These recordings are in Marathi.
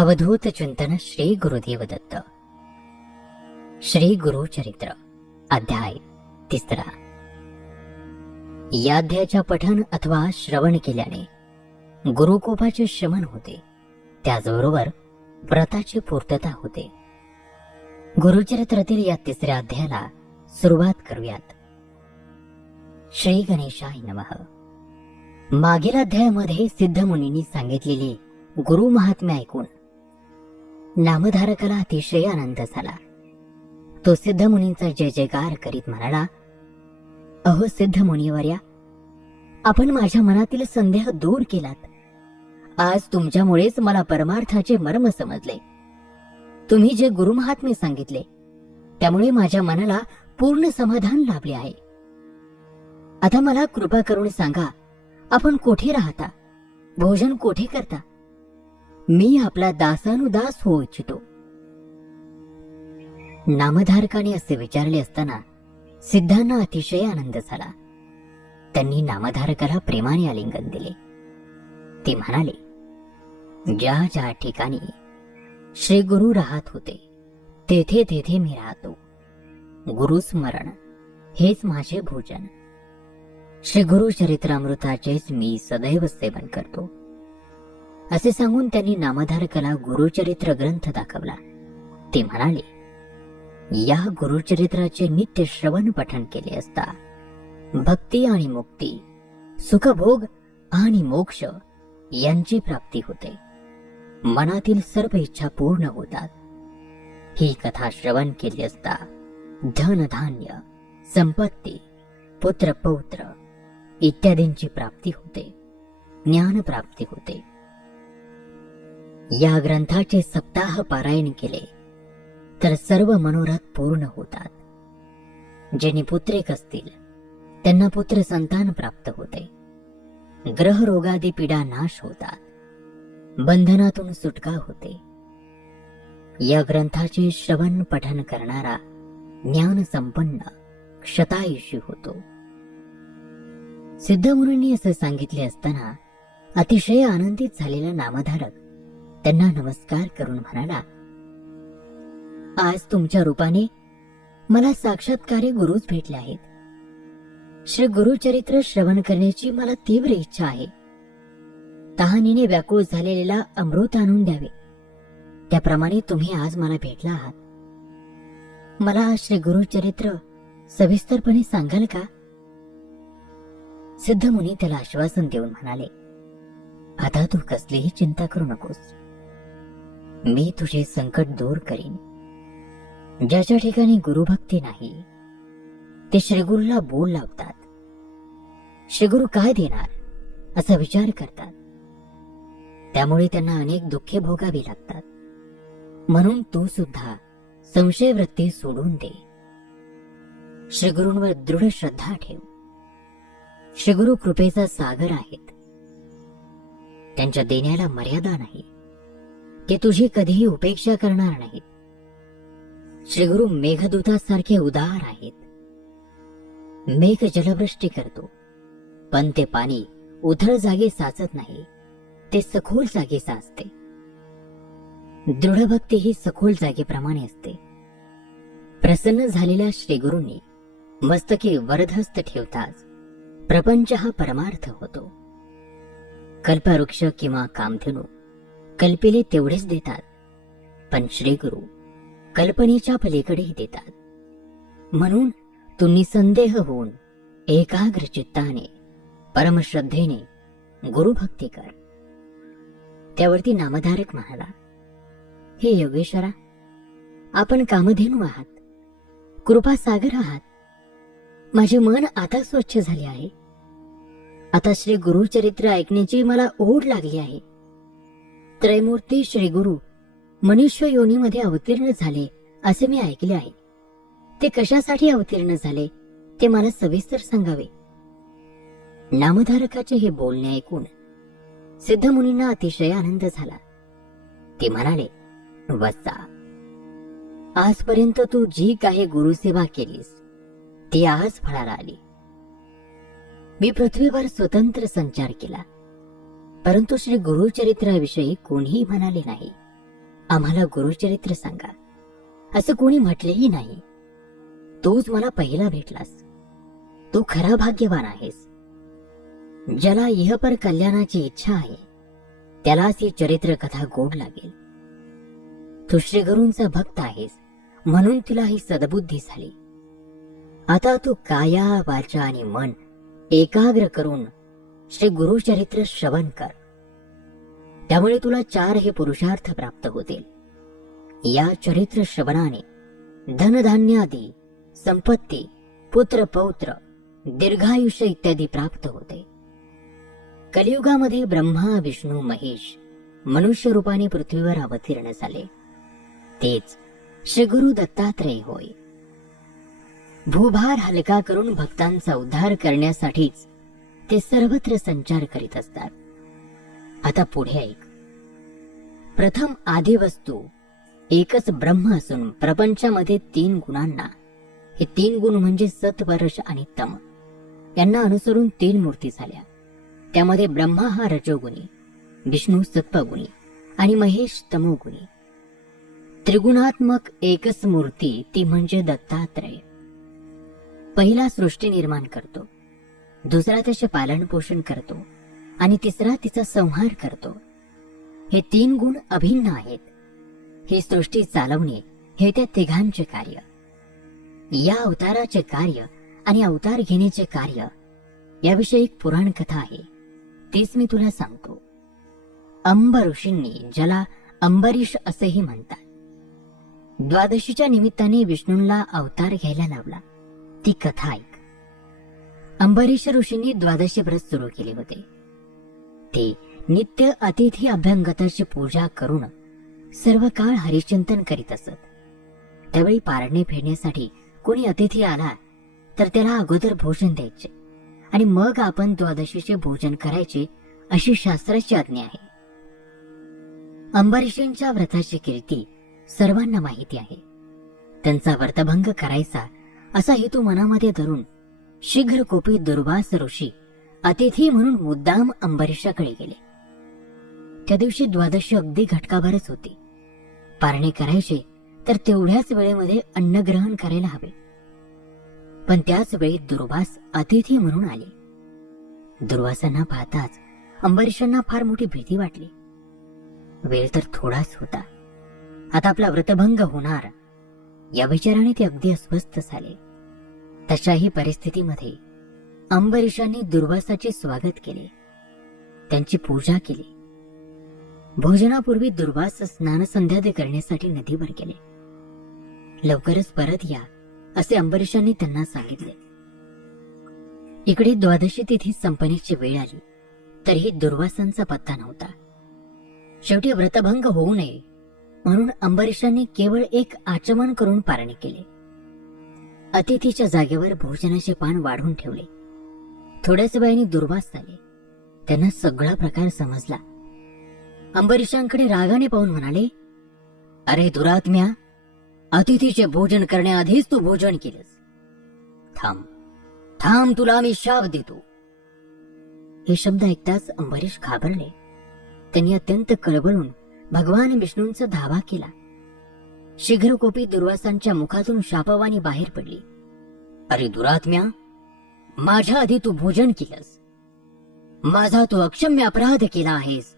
अवधूत चिंतन श्री गुरुदेव दत्त. श्री गुरु चरित्र अध्याय 3. या अध्यायाच्या पठन अथवा श्रवण केल्याने गुरुकोपाचे शमन होते, त्याचबरोबर व्रताची पूर्तता होते. गुरुचरित्रातील या 3ऱ्या अध्यायाला सुरुवात करूयात. श्री गणेशाय नमः. मागील अध्यायामध्ये सिद्धमुनींनी सांगितलेले गुरु महात्म्य ऐकून नामधारकाला अतिशय आनंद झाला. तो सिद्धमुनींचा जय जयकार करीत म्हणाला, अहो सिद्धमुनीवर्या, आपण माझ्या मनातील संदेह दूर केलात. आज तुमच्यामुळेच मला परमार्थाचे मर्म समजले. तुम्ही जे गुरु महात्म्य सांगितले त्यामुळे माझ्या मनाला पूर्ण समाधान लाभले आहे. आता मला कृपा करून सांगा, आपण कोठे राहता, भोजन कोठे करता? मी आपला दासानुदास होऊ इच्छितो. नामधारकाने असे विचारले असताना सिद्धांना अतिशय आनंद झाला. त्यांनी नामधारकाला प्रेमाने आलिंगन दिले. ते म्हणाले, ज्या ज्या ठिकाणी श्री गुरु राहत होते तेथे तेथे मी राहतो. गुरुस्मरण हेच माझे भोजन. श्री गुरु चरित्रामृताचेच मी सदैव सेवन करतो. असे सांगून त्यांनी नामधारकाला गुरुचरित्र ग्रंथ दाखवला. ते म्हणाले, या गुरुचरित्राचे नित्य श्रवण पठण केले असता भक्ती आणि मुक्ती, सुखभोग आणि मोक्ष यांची प्राप्ती होते. मनातील सर्व इच्छा पूर्ण होतात. ही कथा श्रवण केली असता धनधान्य, संपत्ती, पुत्र पौत्र इत्यादींची प्राप्ती होते, ज्ञान प्राप्ती होते. या ग्रंथाचे सप्ताह पारायण केले तर सर्व मनोरथ पूर्ण होतात. ज्यांनी पुत्रेक असतील त्यांना पुत्र संतान प्राप्त होते. ग्रह रोगादी पीडा नाश होतात. बंधनातून सुटका होते. या ग्रंथाचे श्रवण पठन करणारा ज्ञान संपन्न क्षतायुषी होतो. सिद्धमुनींनी असे सांगितले असताना अतिशय आनंदित झालेला नामधारक त्यांना नमस्कार करून म्हणाला, आज तुमच्या रूपाने मला साक्षात्कारी गुरुच भेटले आहेत. श्री गुरुचरित्र श्रवण करण्याची मला तीव्र इच्छा आहे. तहानीने व्याकुळ झालेला अमृत आणून द्यावे, त्याप्रमाणे तुम्ही आज मला भेटला आहात. मला श्री गुरुचरित्र सविस्तरपणे सांगाल का? सिद्धमुनी त्याला आश्वासन देऊन म्हणाले, आता तू कसलीही चिंता करू नकोस. मी तुझे संकट दूर करीन. ज्याच्या ठिकाणी गुरुभक्ती नाही ते श्रीगुरूला बोल लावतात. श्रीगुरु काय देणार असा विचार करतात. त्यामुळे त्यांना अनेक दुःखे भोगावी लागतात. म्हणून तू सुद्धा संशय वृत्ती सोडून दे. श्रीगुरूंवर दृढ श्रद्धा ठेव. श्रीगुरु कृपेचा सागर आहेत. त्यांच्या देण्याला मर्यादा नाही. ते तुझी कधीही उपेक्षा करणार नाहीत. श्रीगुरु मेघदूतासारखे उदार आहेत. मेघ जलवृष्टी करतो, पण ते पाणी उथळ जागी साचत नाही, ते सखोल जागी साचते. दृढभक्ती ही सखोल जागेप्रमाणे असते. प्रसन्न झालेल्या श्रीगुरूंनी मस्तकी वरदहस्त ठेवताच प्रपंच हा परमार्थ होतो. कल्पवृक्ष किंवा कामधेनू कल्पिले तेवढेच देतात, पण श्रीगुरु कल्पनेच्या पलीकडेही देतात. म्हणून तू निसंदेह होऊन एकाग्र चित्ताने परमश्रद्धेने गुरुभक्ती कर. त्यावरती नामधारक म्हणाला, हे योगेश्वरा, आपण कामधेनू आहात, कृपासागर आहात. माझे मन आता स्वच्छ झाले आहे. आता श्री गुरुचरित्र ऐकण्याची मला ओढ लागली आहे. त्रयमूर्ती श्री गुरु मनुष्य योनीमध्ये अवतीर्ण झाले असे मी ऐकले आहे. ते कशासाठी अवतीर्ण झाले ते मला सविस्तर सांगावे. नामधारकाचे हे बोलणे ऐकून सिद्धमुनींना अतिशय आनंद झाला. ते म्हणाले, वत्सा, आजपर्यंत तू जी काही गुरुसेवा केलीस ती आज फळाला आली. मी पृथ्वीवर स्वतंत्र संचार केला, परंतु श्री गुरुचरित्राविषयी कोणीही म्हणाले नाही. आम्हाला गुरुचरित्र सांगा, असं कोणी म्हटलेही नाही. तूच मला पहिला भेटलास. तू खरा भाग्यवान आहेस. ज्याला इहपर कल्याणाची इच्छा आहे त्यालाच ही चरित्र कथा गोड लागेल. तू श्री गुरूंचा भक्त आहेस म्हणून तुला ही सद्बुद्धी झाली. आता तू काया वाचा आणि मन एकाग्र करून श्री गुरुचरित्र श्रवण कर. त्यामुळे तुला 4 हे पुरुषार्थ प्राप्त होतील. या चरित्र श्रवणाने धनधान्यादी, संपत्ती, पुत्र पौत्र, दीर्घायुष्य इत्यादी प्राप्त होते. कलियुगामध्ये ब्रह्मा विष्णू महेश मनुष्य रूपाने पृथ्वीवर अवतीर्ण झाले. तेच श्री गुरु दत्तात्रय होय. भूभार हलका करून भक्तांचा उद्धार करण्यासाठीच ते सर्वत्र संचार करीत असतात. आता पुढे ऐक. प्रथम आदी वस्तू एकच ब्रह्म असून प्रपंचामध्ये 3 गुणांना, हे 3 गुण म्हणजे सत्व, रज आणि तम, यांना अनुसरून 3 मूर्ती झाल्या. त्यामध्ये ब्रह्मा हा रजोगुणी, विष्णू सत्वगुणी आणि महेश तमोगुणी. त्रिगुणात्मक एकच मूर्ती ती म्हणजे दत्तात्रय. पहिला सृष्टी निर्माण करतो, दुसरा त्याचे पालन पोषण करतो आणि तिसरा तिचा संहार करतो. हे 3 गुण अभिन्न आहेत. ही सृष्टी चालवणे हे त्या तिघांचे कार्य. या अवताराचे कार्य आणि अवतार घेण्याचे कार्य याविषयी एक पुराण कथा आहे, तीच मी तुला सांगतो. अंब ऋषींनी, ज्याला अंबरीश असेही म्हणतात, द्वादशीच्या निमित्ताने विष्णूंना अवतार घ्यायला लावला. ती कथा ऐक. अंबरीश ऋषींनी 12 व्रत सुरू केले होते. ते नित्य अतिथी अभ्यंगताची पूजा करून सर्व काळ हरिचिंतन करीत असत. त्यावेळी पारणे फेडण्यासाठी कोणी अतिथी आला तर त्याला अगोदर भोजन द्यायचे आणि मग आपण 12शीचे भोजन करायचे, अशी शास्त्राची आज्ञा आहे. अंबरीशांच्या व्रताची कीर्ती सर्वांना माहिती आहे. त्यांचा व्रतभंग करायचा असा हेतू मनामध्ये धरून शीघ्र कोपी दुर्वास ऋषी अतिथी म्हणून मुद्दाम अंबरीशाकडे गेले. त्या दिवशी 12शी अगदी घटकाभरच होती. पारणे करायचे तर तेवढ्याच वेळेमध्ये अन्नग्रहण करायला हवे. पण त्याच वेळी दुर्वास अतिथी म्हणून आले. दुर्वासांना पाहताच अंबरीशांना फार मोठी भीती वाटली. वेळ तर थोडाच होता. आता आपला व्रतभंग होणार या विचाराने ते अगदी अस्वस्थ झाले. तशाही परिस्थितीमध्ये अंबरीशांनी दुर्वासाचे स्वागत केले, त्यांची पूजा केली. भोजनापूर्वी दुर्वास स्नानसंध्यादी करण्यासाठी नदीवर गेले. लवकरच परत या असे अंबरीशांनी त्यांना सांगितले. इकडे 12शी तिथी संपण्याची वेळ आली तरीही दुर्वासांचा पत्ता नव्हता. शेवटी व्रतभंग होऊ नये म्हणून अंबरीशांनी केवळ एक आचमन करून पारणे केले. अतिथीच्या जागेवर भोजनाचे पान वाढून ठेवले. थोड्याच वेळाने दुर्वास आले. त्यांना सगळा प्रकार समजला. अंबरीशांकडे रागाने पाहून म्हणाले, अरे दुरात्म्या, अतिथीचे भोजन करण्याआधीच तू भोजन केलंस. थांब थांब, तुला आम्ही शाप देतो. हे शब्द ऐकताच अंबरीश घाबरले. त्यांनी अत्यंत कळवळून भगवान विष्णूंचा धावा केला. शीघ्रकोपी दुर्वासांच्या मुखातून शापवाणी बाहेर पडली. अरे दुरात्म्या, माझ्या आधी तू भोजन केलंस. माझा तू अक्षम्य अपराध केला आहेस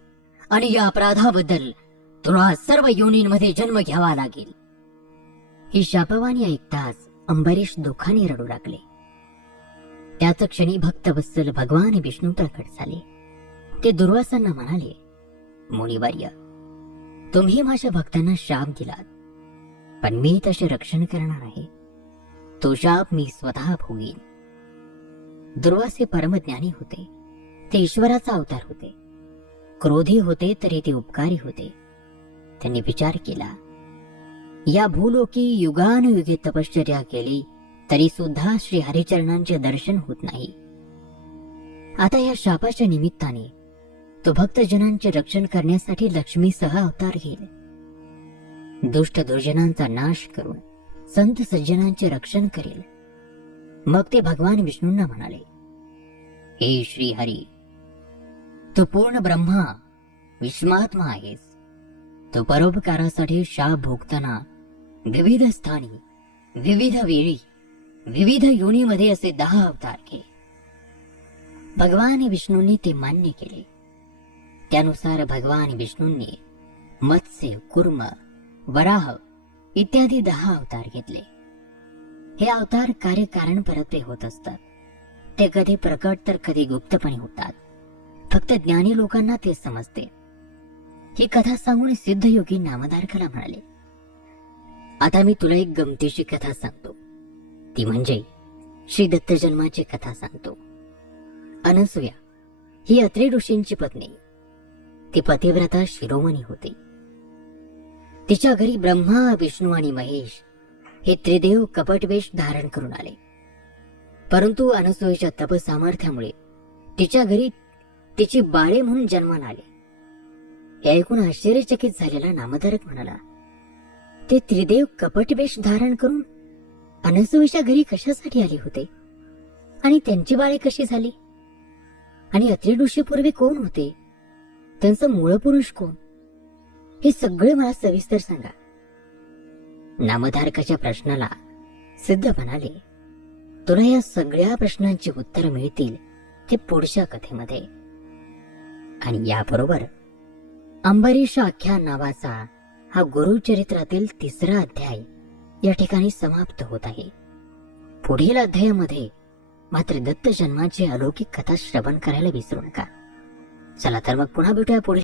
आणि या अपराधाबद्दल तुला सर्व योनींमध्ये जन्म घ्यावा लागेल. ही शापवाणी ऐकताच अंबरीश दुःखाने रडू लागले. त्याच क्षणी भक्तवत्सल भगवान विष्णू प्रकट झाले. ते दुर्वासांना म्हणाले, मुनिवर्य, तुम्ही माझ्या भक्तांना शाप दिलात, पण मी तसे रक्षण करणार आहे. तो शाप मी स्वतः भोगीन. दुर्वास हे परमज्ञानी होते. ते ईश्वराचा अवतार होते. क्रोधी होते तरी ते उपकारी होते. त्यांनी विचार केला, या भूलोकी युगानुयुगे तपश्चर्या केली तरी सुद्धा श्री हरिचरणांचे दर्शन होत नाही. आता या शापाच्या निमित्ताने तो भक्तजनांचे रक्षण करण्यासाठी लक्ष्मीसह अवतार घेईल. दुष्ट दुर्जनांचा नाश करून संत सज्जनांचे रक्षण करेल. मग ते भगवान विष्णूंना म्हणाले, हे श्री हरी, तू पूर्ण ब्रह्मा विश्वात्मा आहेस. तो परोपकारासाठी शाप भोगताना विविध स्थानी, विविध वेळी, विविध योनीमध्ये असे 10 अवतार घे. भगवान विष्णूंनी ते मान्य केले. त्यानुसार भगवान विष्णूंनी मत्स्य, कुर्म, वराह इत्यादी 10 अवतार घेतले. हे अवतार कार्यकारण परत्वे होत असतात. ते कधी प्रकट तर कधी गुप्तपणे होतात. फक्त ज्ञानी लोकांना ते समजते. ही कथा सांगून सिद्धयोगी नामधारकाला म्हणाले, आता मी तुला एक गमतीची कथा सांगतो. ती म्हणजे श्री दत्त जन्माची कथा सांगतो. अनसूया ही अत्रे ऋषींची पत्नी. ती पतिव्रता शिरोमणी होती. तिच्या घरी ब्रह्मा, विष्णू आणि महेश हे त्रिदेव कपटवेश धारण करून आले. परंतु अनसूयेच्या तपसामर्थ्यामुळे तिच्या घरी तिची बाळे म्हणून जन्माला आले. हे ऐकून आश्चर्यचकित झालेला नामधारक म्हणाला, ते त्रिदेव कपटवेश धारण करून अनसूयेच्या घरी कशासाठी आले होते आणि त्यांची बाळे कशी झाली? आणि अत्रि ऋषी पूर्वी कोण होते? त्यांचं मूळ पुरुष कोण? हे सगळे मला सविस्तर सांगा. नामधारकाच्या प्रश्नाला सिद्ध म्हणाले, तुला या सगळ्या प्रश्नांची उत्तर मिळतील ते पुढच्या कथेमध्ये. आणि याबरोबर अंबरीष आख्यान नावाचा हा गुरुचरित्रातील 3रा अध्याय या ठिकाणी समाप्त होत आहे. पुढील अध्यायामध्ये मात्र दत्त जन्माची अलौकिक कथा श्रवण करायला विसरू नका. चला तर मग पुन्हा भेटूया पुढे.